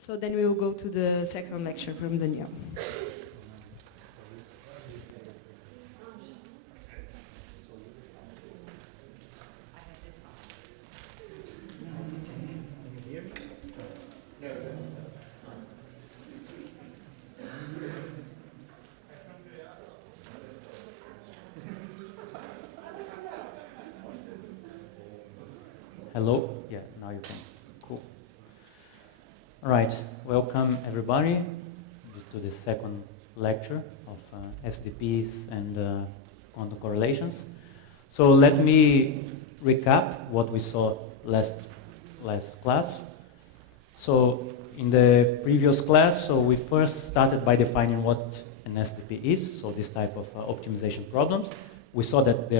So then we will go to the second lecture from Daniel. Hello? Yeah, now you can. Cool. All right, welcome everybody to the second lecture of SDPs and quantum correlations. So let me recap what we saw last class. So in the previous class, so we first started by defining what an SDP is, so this type of optimization problems. We saw that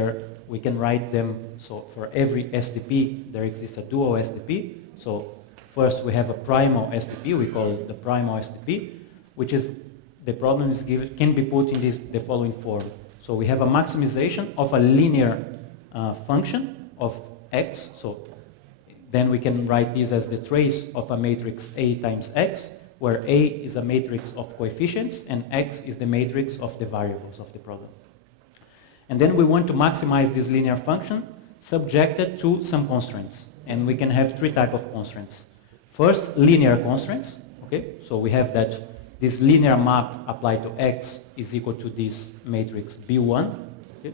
we can write them, so for every SDP there exists a dual SDP. So first we have a primal SDP, we call it the primal SDP, which is, the problem is can be put in the following form. So we have a maximization of a linear function of x, so then we can write this as the trace of a matrix A times x, where A is a matrix of coefficients and x is the matrix of the variables of the problem. And then we want to maximize this linear function subjected to some constraints. And we can have three types of constraints. First, linear constraints. Okay, so we have that this linear map applied to x is equal to this matrix B1. Okay.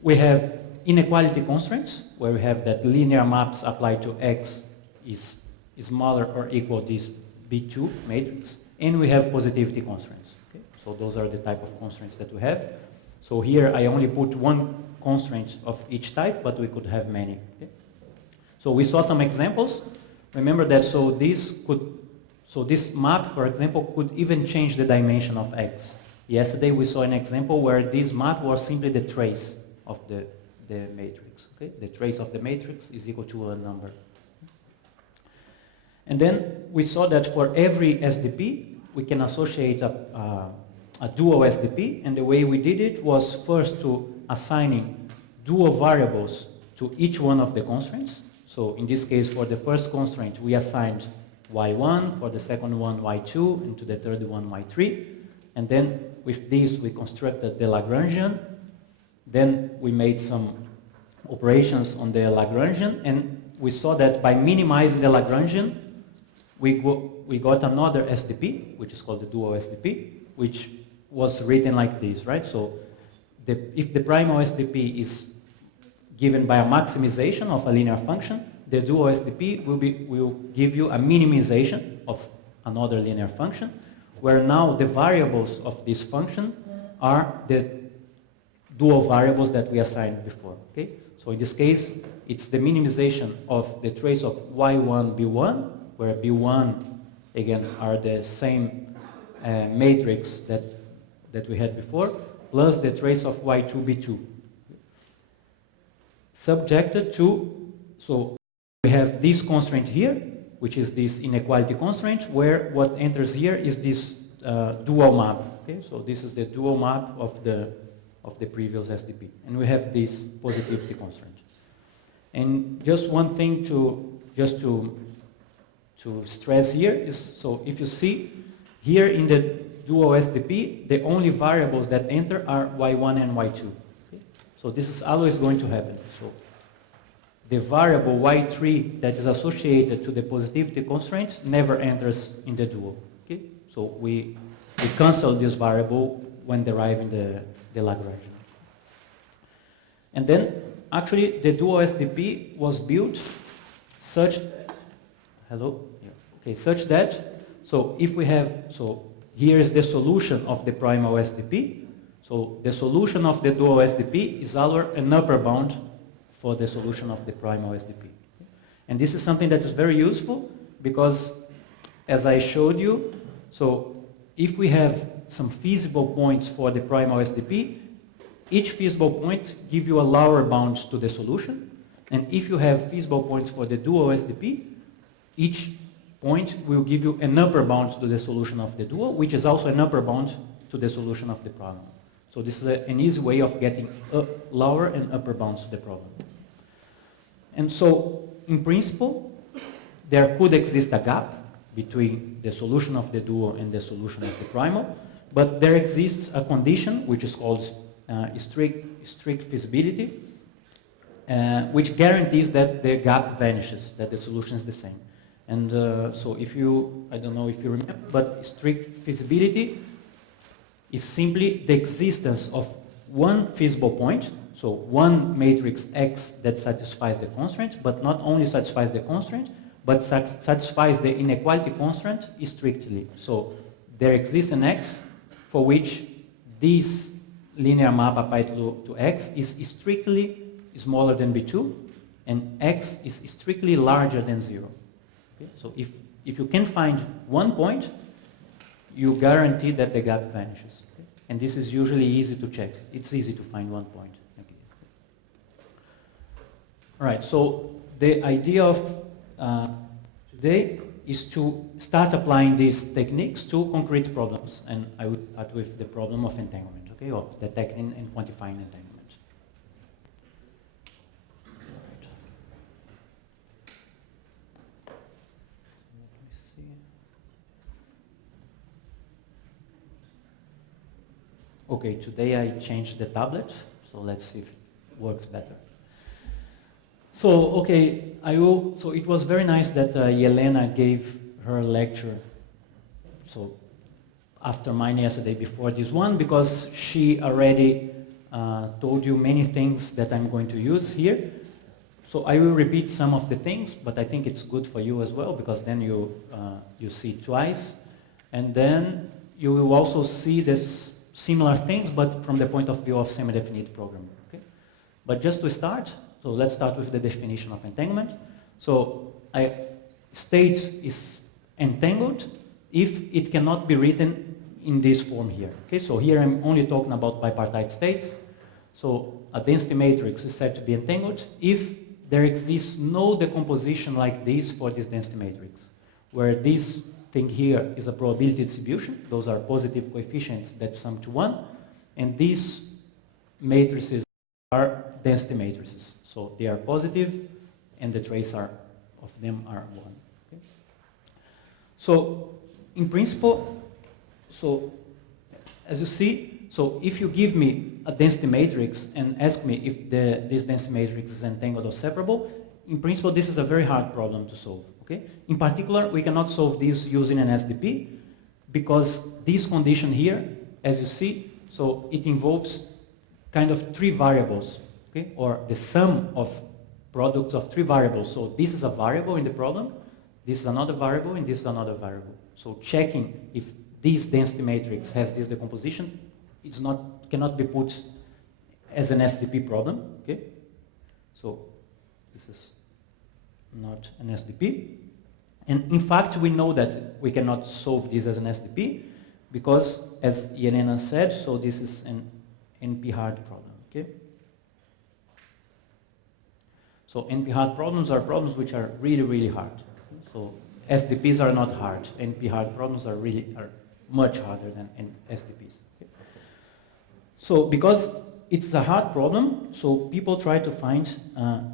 We have inequality constraints, where we have that linear maps applied to x is smaller or equal to this B2 matrix. And we have positivity constraints. Okay. So those are the type of constraints that we have. So here I only put one constraint of each type, but we could have many. Okay? So we saw some examples. Remember that this map, for example, could even change the dimension of x. Yesterday we saw an example where this map was simply the trace of the matrix. Okay? The trace of the matrix is equal to a number. And then we saw that for every SDP, we can associate a dual SDP, and the way we did it was first to assigning dual variables to each one of the constraints. So in this case, for the first constraint, we assigned y1, for the second one y2, and to the third one y3. And then with this, we constructed the Lagrangian. Then we made some operations on the Lagrangian, and we saw that by minimizing the Lagrangian, we got another SDP, which is called the dual SDP, which was written like this, right? So if the primal SDP is given by a maximization of a linear function, the dual SDP will give you a minimization of another linear function, where now the variables of this function are the dual variables that we assigned before. Okay? So in this case, it's the minimization of the trace of y1, b1, where b1, again, are the same matrix that we had before, plus the trace of y2, b2. Subjected to, so we have this constraint here, which is this inequality constraint, where what enters here is this dual map. Okay, so this is the dual map of the previous SDP, and we have this positivity constraint. And just one thing to stress here is, so if you see here in the dual SDP, the only variables that enter are y1 and y2. Okay? So this is always going to happen. So the variable y3 that is associated to the positivity constraint never enters in the dual. Okay? So we cancel this variable when deriving the Lagrangian. And then actually the dual SDP was built such, hello? Yeah. Okay, such that, so if we have, so here is the solution of the primal SDP. So the solution of the dual SDP is an upper bound for the solution of the primal SDP. And this is something that is very useful because, as I showed you, so if we have some feasible points for the primal SDP, each feasible point gives you a lower bound to the solution. And if you have feasible points for the dual SDP, each point will give you an upper bound to the solution of the dual, which is also an upper bound to the solution of the problem. So this is an easy way of getting lower and upper bounds to the problem. And so, in principle, there could exist a gap between the solution of the dual and the solution of the primal, but there exists a condition which is called strict feasibility, which guarantees that the gap vanishes, that the solution is the same. And so if you, I don't know if you remember, but strict feasibility is simply the existence of one feasible point, so one matrix X that satisfies the constraint, but not only satisfies the constraint, but satisfies the inequality constraint strictly. So there exists an X for which this linear map applied to X is strictly smaller than B2, and X is strictly larger than 0. Okay? So if you can find one point, you guarantee that the gap vanishes. Okay? And this is usually easy to check. It's easy to find one point. Okay. All right, so the idea of today is to start applying these techniques to concrete problems. And I would start with the problem of entanglement, okay, of detecting and quantifying entanglement. Okay, today I changed the tablet, so let's see if it works better. So, okay, so it was very nice that Yelena gave her lecture, so after mine yesterday before this one, because she already told you many things that I'm going to use here. So I will repeat some of the things, but I think it's good for you as well, because then you see twice, and then you will also see this similar things, but from the point of view of semi-definite program. Okay? But just to start, so let's start with the definition of entanglement. So a state is entangled if it cannot be written in this form here. Okay? So here I'm only talking about bipartite states. So a density matrix is said to be entangled if there exists no decomposition like this for this density matrix, where this thing here is a probability distribution. Those are positive coefficients that sum to 1. And these matrices are density matrices. So they are positive and the trace of them are 1. Okay? So in principle, so as you see, so if you give me a density matrix and ask me if this density matrix is entangled or separable, in principle this is a very hard problem to solve. Okay? In particular, we cannot solve this using an SDP because this condition here, as you see, so it involves kind of 3 variables, okay? Or the sum of products of 3 variables. So this is a variable in the problem, this is another variable, and this is another variable. So checking if this density matrix has this decomposition cannot be put as an SDP problem. Okay? So this is not an SDP. And in fact, we know that we cannot solve this as an SDP because, as Yelena said, so this is an NP-hard problem. Okay? So NP-hard problems are problems which are really, really hard. So SDPs are not hard. NP-hard problems are much harder than SDPs. Okay? So because it's a hard problem, so people try to find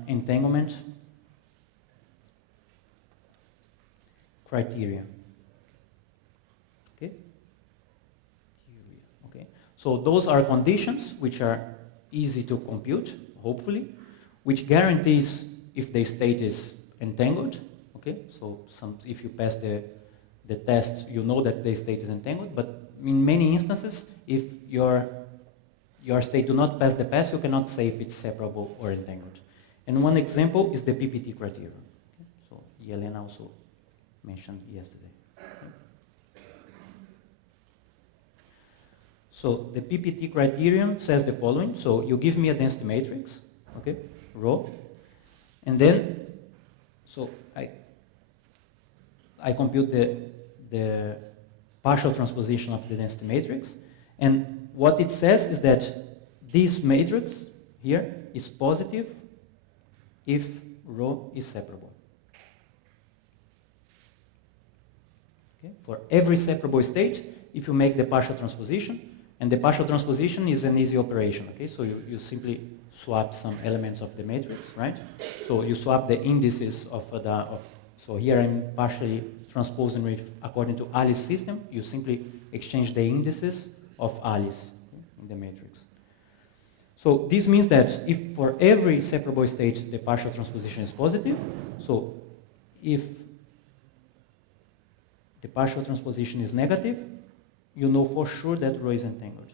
entanglement criteria. Okay? Okay. So those are conditions which are easy to compute, hopefully, which guarantees if the state is entangled. Okay? So if you pass the test, you know that the state is entangled, but in many instances, if your state do not pass the test, you cannot say if it's separable or entangled. And one example is the Ppt criterion. Okay? So Yelena also mentioned yesterday. So the Ppt criterion says the following. So you give me a density matrix, okay, rho, and then so I compute the partial transposition of the density matrix, and what it says is that this matrix here is positive if rho is separable. Okay? For every separable state, if you make the partial transposition, and the partial transposition is an easy operation, okay? So you simply swap some elements of the matrix, right? So you swap the indices so here I'm partially transposing with according to Alice system, you simply exchange the indices of Alice in the matrix. So this means that if for every separable state the partial transposition is positive, so if the partial transposition is negative, you know for sure that rho is entangled.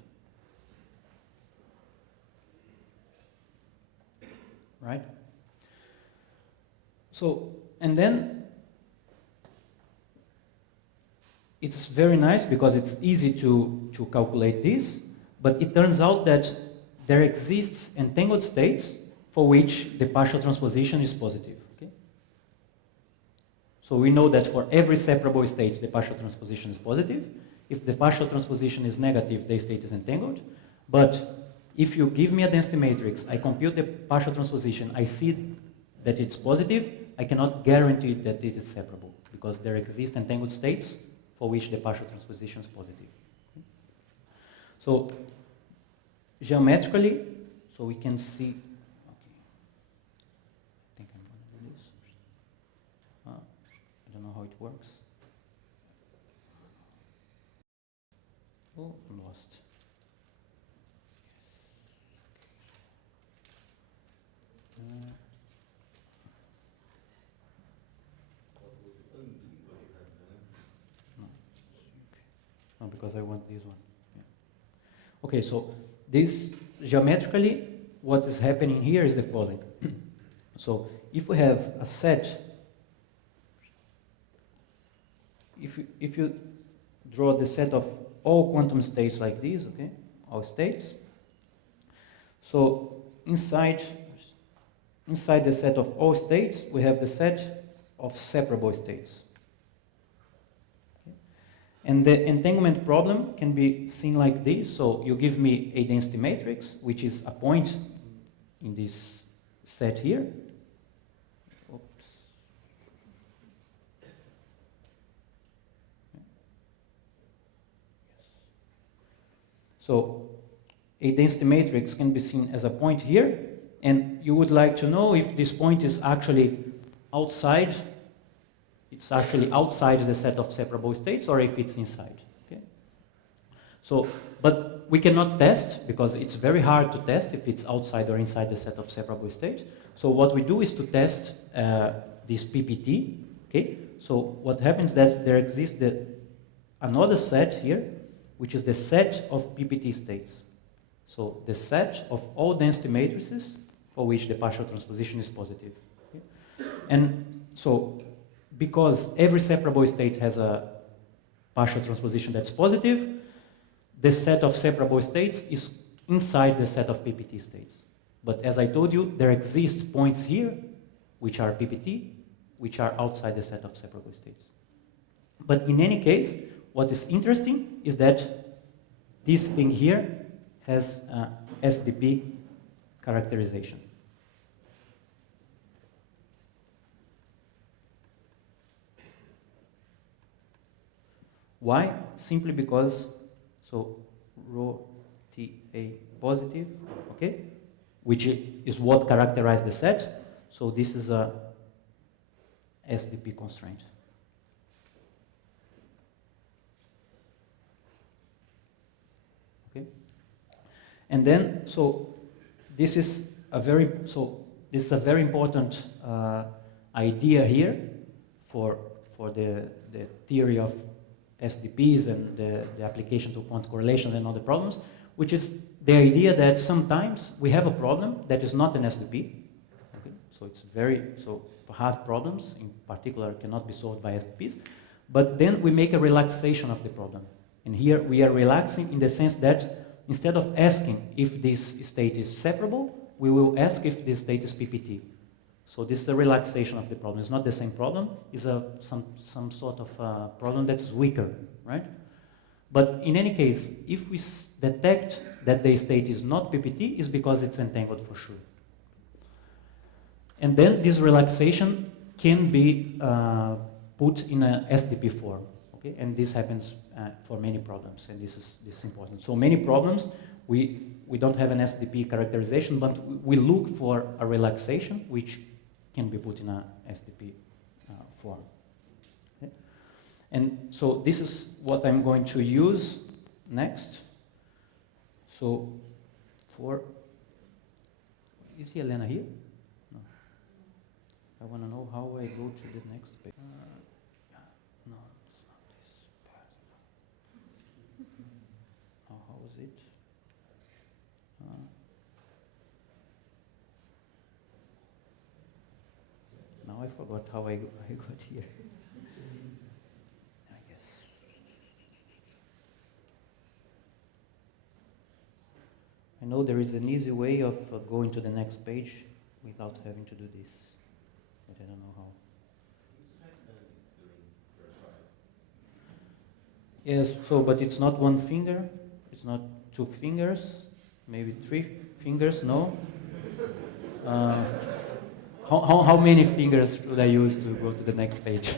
Right? So, and then it's very nice because it's easy to calculate this, but it turns out that there exists entangled states for which the partial transposition is positive. Okay? So we know that for every separable state the partial transposition is positive. If the partial transposition is negative, the state is entangled. But if you give me a density matrix, I compute the partial transposition, I see that it's positive, I cannot guarantee that it is separable because there exist entangled states for which the partial transposition is positive. Okay? So geometrically, so we can see, okay, I think I'm going to do this. I don't know how it works. Oh, I'm lost. No, because I want this one. Yeah. Okay, so this geometrically, what is happening here is the following. So if we have a set, if you draw the set of all quantum states like this, okay, all states. So inside the set of all states, we have the set of separable states. Okay. And the entanglement problem can be seen like this. So you give me a density matrix, which is a point in this set here. Oops. So a density matrix can be seen as a point here, and you would like to know if this point is actually outside, it's actually outside the set of separable states, or if it's inside. Okay? So, but we cannot test because it's very hard to test if it's outside or inside the set of separable states. So what we do is to test this Ppt. Okay? So what happens that there exists another set here, which is the set of Ppt states. So the set of all density matrices for which the partial transposition is positive. Okay? And so because every separable state has a partial transposition that's positive, the set of separable states is inside the set of Ppt states. But as I told you, there exist points here which are Ppt, which are outside the set of separable states. But in any case, what is interesting is that this thing here has SDP characterization. Why? Simply because, so rho Ta positive, okay, which is what characterizes the set. So this is a SDP constraint. Okay, and then so this is a very important idea here for the theory of SDPs and the application to quantum correlation and other problems, which is the idea that sometimes we have a problem that is not an SDP. Okay? So it's hard problems in particular cannot be solved by SDPs, but then we make a relaxation of the problem. And here we are relaxing in the sense that instead of asking if this state is separable, we will ask if this state is PPT. So this is a relaxation of the problem. It's not the same problem. It's some sort of problem that's weaker, right? But in any case, if we detect that the state is not PPT, it's because it's entangled for sure. And then this relaxation can be put in a SDP form. Okay? And this happens for many problems, and this is important. So many problems, we don't have an SDP characterization, but we look for a relaxation which can be put in a SDP form. Okay? And so this is what I'm going to use next. So is Helena here? No. I want to know how I go to the next page. No, it's not this. Oh, how is it? Now I forgot how I got here. Yes. I know there is an easy way of going to the next page without having to do this, but I don't know how. Yes, so, but it's not one finger, it's not 2 fingers, maybe 3 fingers, no? How many fingers should I use to go to the next page?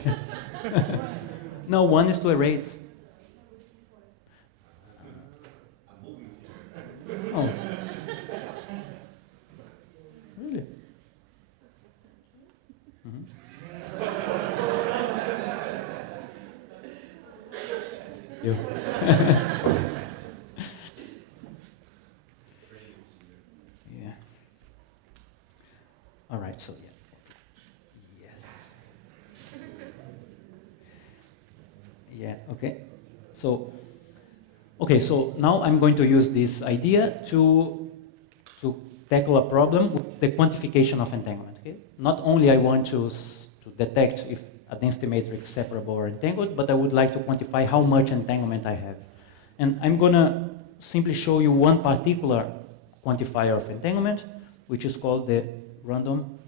No, one is to erase. Oh. Really? Mm-hmm. You. Yeah. All right, so yeah. Yes. Yeah, okay. So now I'm going to use this idea to tackle a problem with the quantification of entanglement. Okay? Not only I want to detect if a density matrix is separable or entangled, but I would like to quantify how much entanglement I have. And I'm going to simply show you one particular quantifier of entanglement, which is called the random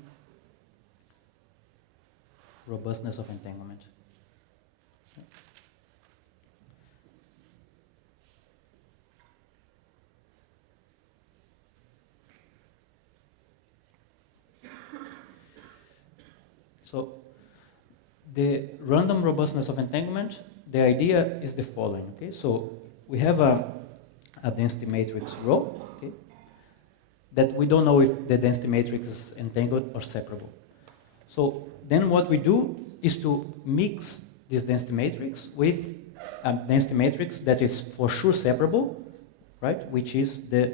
robustness of entanglement. So the random robustness of entanglement, the idea is the following. Okay, so we have a density matrix rho. Okay, that we don't know if the density matrix is entangled or separable. So then what we do is to mix this density matrix with a density matrix that is for sure separable, right? Which is the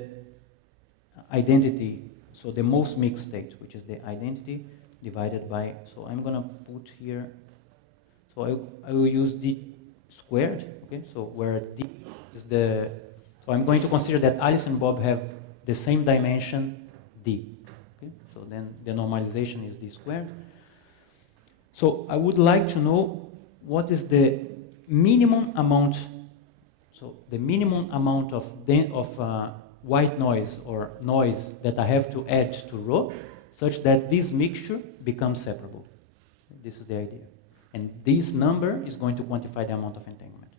identity, so the most mixed state, which is the identity divided by, so I'm going to put here, so I will use d squared, okay? So where d is the, so I'm going to consider that Alice and Bob have the same dimension d, okay? So then the normalization is d squared. So I would like to know what is the minimum amount, so the minimum amount of white noise or noise that I have to add to rho, such that this mixture becomes separable. This is the idea. And this number is going to quantify the amount of entanglement.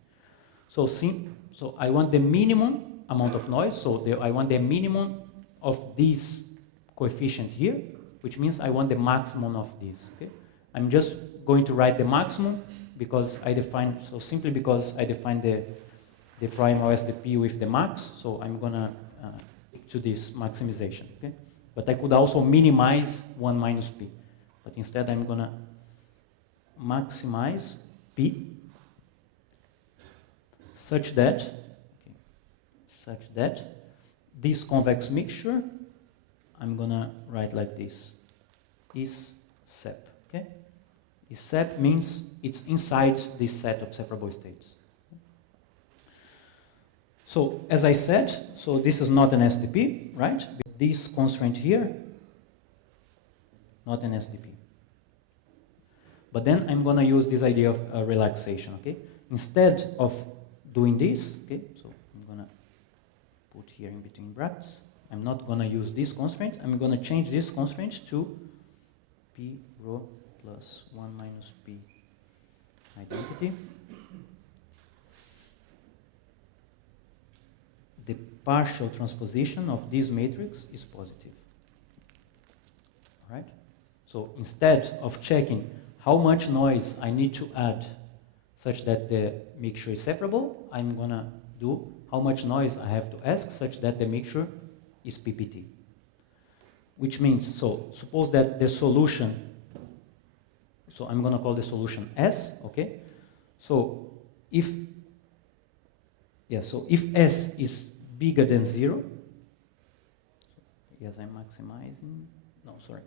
So I want the minimum amount of noise, so I want the minimum of this coefficient here, which means I want the maximum of this. Okay? I'm just going to write the maximum because I define, so simply because I define the prime OSDP with the max, so I'm going to stick to this maximization. Okay? But I could also minimize 1 minus p. But instead I'm going to maximize p such that this convex mixture, I'm going to write like this, is SEP. Okay? Is SEP means it's inside this set of separable states. So as I said, so this is not an SDP, right? This constraint here, not an SDP. But then I'm going to use this idea of relaxation, okay? Instead of doing this, okay, so I'm going to put here in between brackets. I'm not going to use this constraint. I'm going to change this constraint to p rho plus 1 minus p identity. The partial transposition of this matrix is positive. All right? So instead of checking how much noise I need to add such that the mixture is separable, I'm going to do how much noise I have to ask such that the mixture is PPT. Which means, so suppose that the solution, so I'm going to call the solution S, okay? So if S is bigger than 0, yes, I'm maximizing. No, sorry.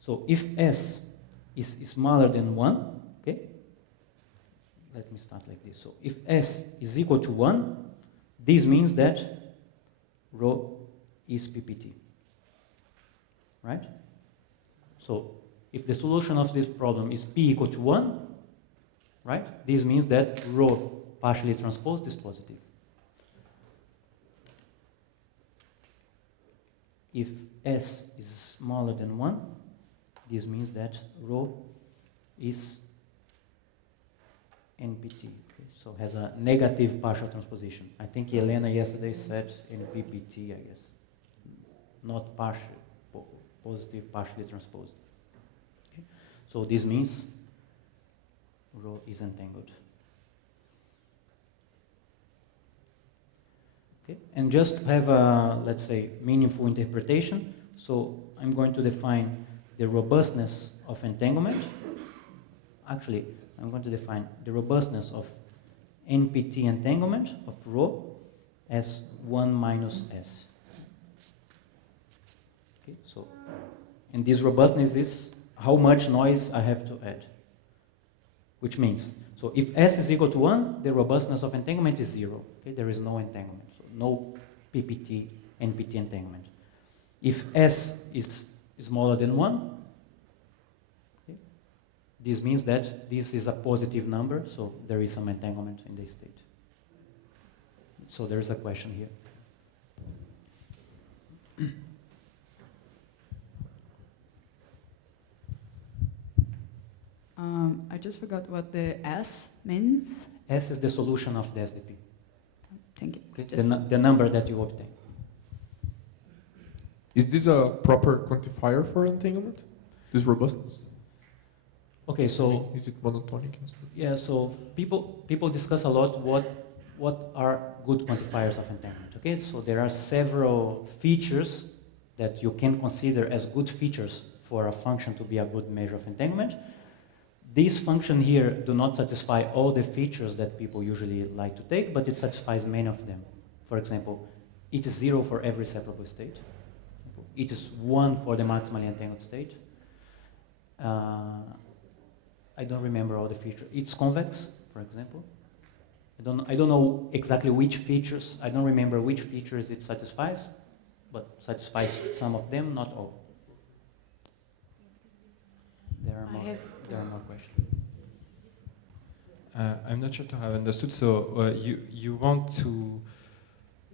So if S is smaller than 1, okay? Let me start like this. So if S is equal to 1, this means that rho is PPT. Right? So if the solution of this problem is P equal to 1, right? This means that rho partially transposed is positive. If S is smaller than 1, this means that rho is NPT. Okay? So has a negative partial transposition. I think Elena yesterday said NPPT, I guess. Not partial, positive, partially transposed. Okay? So this means rho is entangled. Okay? And just to have a, let's say, meaningful interpretation, so I'm going to define the robustness of entanglement. Actually, I'm going to define the robustness of NPT entanglement of rho as 1 minus S. Okay, so, and this robustness is how much noise I have to add. Which means, so if S is equal to 1, the robustness of entanglement is 0. Okay, there is no entanglement, so no PPT, NPT entanglement. If S is smaller than 1, okay, this means that this is a positive number, so there is some entanglement in the state. So there is a question here. I just forgot what the S means. S is the solution of the SDP. Thank you. Okay? The number that you obtain. Is this a proper quantifier for entanglement? This robustness? Okay, so Is it monotonic instead? yeah, so people discuss a lot what are good quantifiers of entanglement. Okay, so there are several features that you can consider as good features for a function to be a good measure of entanglement. These functions here do not satisfy all the features that people usually like to take, but it satisfies many of them. For example, it is 0 for every separable state. It is 1 for the maximally entangled state. I don't remember all the features. It's convex, for example. I don't know exactly which features. I don't remember which features it satisfies, but satisfies some of them, not all. There are more questions. I'm not sure to have understood. So you want to,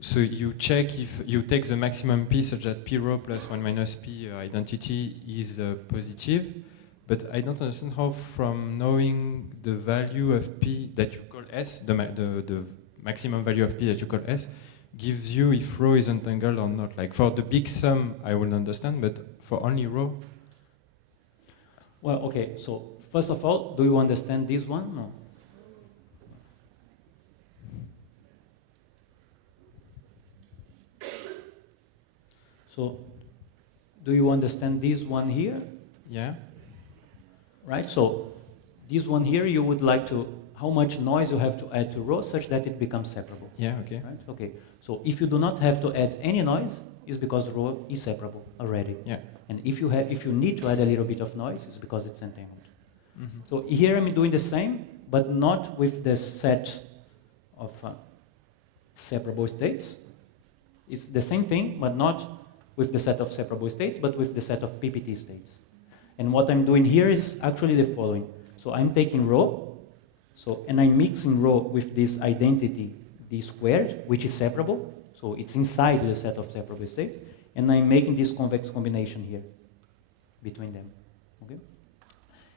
so you check if you take the maximum P such that P rho plus 1 minus P identity is positive, but I don't understand how from knowing the value of P that you call S, the maximum value of P that you call S, gives you if rho is entangled or not. Like for the big sum, I will understand, but for only rho? Well, okay, so first of all, do you understand this one? No. So, do you understand this one here? Yeah. Right, so this one here, you would like to, how much noise you have to add to rho such that it becomes separable. Yeah, okay. Right, okay. So if you do not have to add any noise, it's because rho is separable already. Yeah. And if you need to add a little bit of noise, it's because it's entangled. Mm-hmm. So here I'm doing the same, but not with the set of separable states. It's the same thing, but not with the set of separable states, but with the set of PPT states. And what I'm doing here is actually the following. So I'm taking rho, and I'm mixing rho with this identity, d squared, which is separable. So it's inside the set of separable states. And I'm making this convex combination here between them. Okay?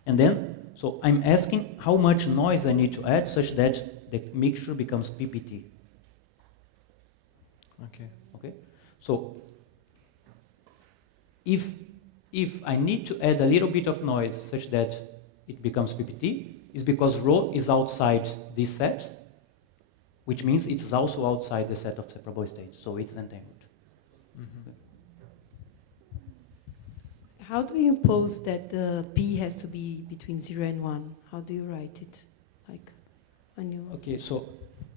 And then, so I'm asking how much noise I need to add such that the mixture becomes PPT. Okay. Okay? So if I need to add a little bit of noise such that it becomes PPT, it's because rho is outside this set, which means it's also outside the set of separable states, so it's entangled. Mm-hmm. How do you impose that the P has to be between 0 and 1? How do you write it? Like, when you... Okay, so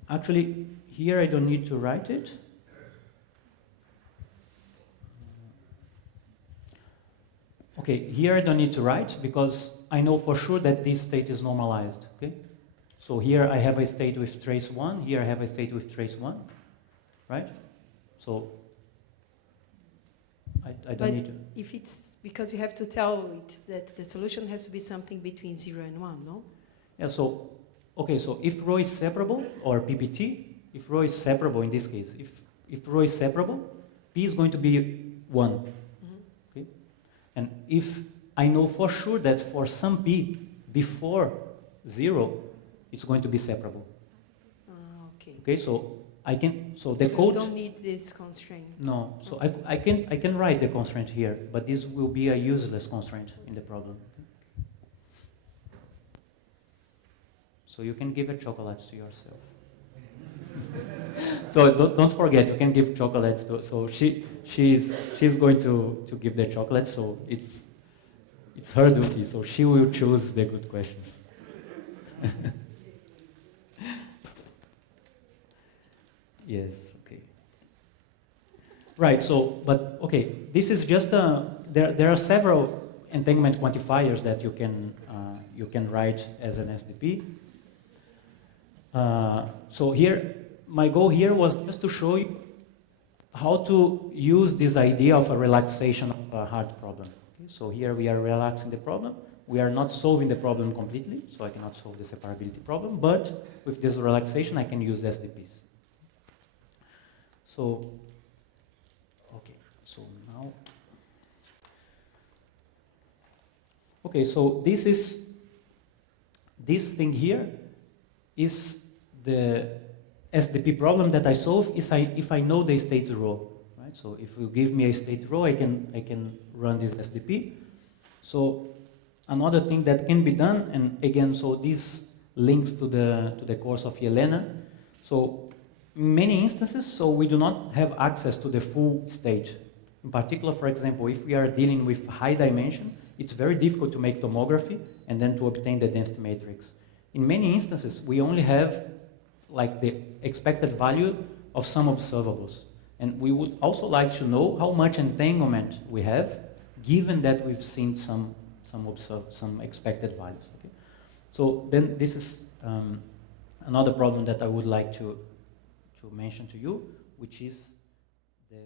actually here I don't need to write it. Okay, here I don't need to write because I know for sure that this state is normalized, okay? So here I have a state with trace 1, here I have a state with trace 1, right? So I don't need to... if it's, because you have to tell it that the solution has to be something between 0 and 1, no? Yeah, so, okay, so if rho is separable, or PPT, if rho is separable in this case, if rho is separable, P is going to be 1, okay? And if I know for sure that for some P before 0, it's going to be separable. Okay. Okay, so I can, so the So code... you don't need this constraint. No, so I can write the constraint here, but this will be a useless constraint in the problem. So you can give a chocolate to yourself. So don't forget, you can give chocolates to, so she's going to give the chocolate, so it's her duty, so she will choose the good questions. Yes, okay. Right, so, but okay, this is just there are several entanglement quantifiers that you can write as an SDP. So here, my goal here was just to show you how to use this idea of a relaxation of a hard problem. Okay, so here we are relaxing the problem. We are not solving the problem completely, so I cannot solve the separability problem, but with this relaxation I can use SDPs. So, okay, so now, okay, so this thing here is the SDP problem that I solve if I know the state rho, right? So if you give me a state rho, I can run this SDP. So another thing that can be done, and again, so this links to the course of Yelena. So in many instances, so we do not have access to the full state. In particular, for example, if we are dealing with high dimension, it's very difficult to make tomography and then to obtain the density matrix. In many instances, we only have like the expected value of some observables. And we would also like to know how much entanglement we have, given that we've seen some expected values. Okay? So then this is another problem that I would like to mention to you, which is the